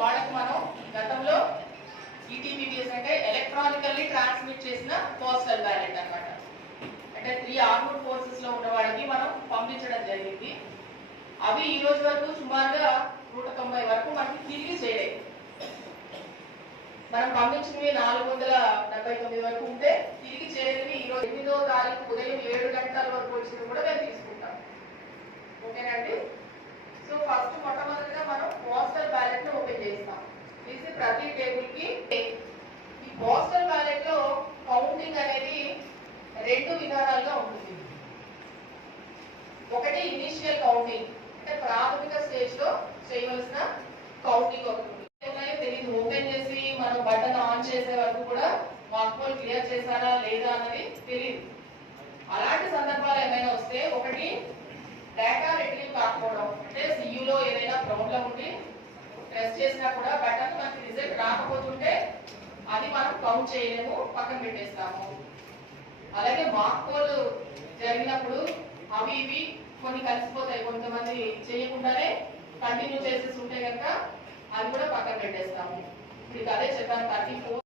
వాళ్ళకి మనం గతంలో ఈటీబీటీఎస్ అంటే ఎలక్ట్రానికల్లీ ట్రాన్స్మిట్ చేసిన పోస్టల్ బ్యాలెట్ అన్నమాట. అంటే త్రీ ఆర్మడ్ ఫోర్సెస్లో ఉన్న వాళ్ళకి మనం పంపించడం జరిగింది. అవి ఈ రోజు వరకు సుమారుగా నూట తొంభై వరకు మనకి తిరిగి చేయలేదు మనం పంపించినవి నాలుగు వందల డెబ్బై తొమ్మిది వరకు ఉంటే తిరిగి చేరినవి ఈ రోజు ఎనిమిదో తారీఖు ఉదయం ఏడు గంటల వరకు వచ్చినవి కూడా ప్రతి టేబుల్కి ఈ పోస్టల్ బ్యాలెట్లో కౌంటింగ్ అనేది రెండు విధానాలుగా ఉంటుంది. ఒకటి ఇనిషియల్ కౌంటింగ్ అంటే ప్రాథమిక స్టేజ్లో చేయవలసిన కౌంటింగ్ ఒకటి ఉన్నాయో తెలియదు ఓపెన్ చేసి మనం బటన్ ఆన్ చేసే వరకు కూడా వాక్పోల్ క్లియర్ చేశారా లేదా అన్నది తెలియదు అలాంటి సందర్భాలు ఏమైనా వస్తే ఒకటి డేటా రిట్రీవ్ కాకపోవడం అంటే సియులో ఏదైనా ప్రాబ్లం ఉండి ప్రెస్ చేసినా కూడా బటన్ రిజల్ట్ రాకపోతుంటే అది మనం కౌంట్ చేయలేము పక్కన పెట్టేస్తాము. అలాగే మాక్ పోల్ జరిగినప్పుడు అవి ఇవి కొన్ని కలిసిపోతాయి. కొంతమంది చేయకుండానే కంటిన్యూ చేసేసి ఉంటే కనుక అది కూడా పక్కన పెట్టేస్తాము. ఇప్పుడు అదే చెప్పాను థర్టీ ఫోర్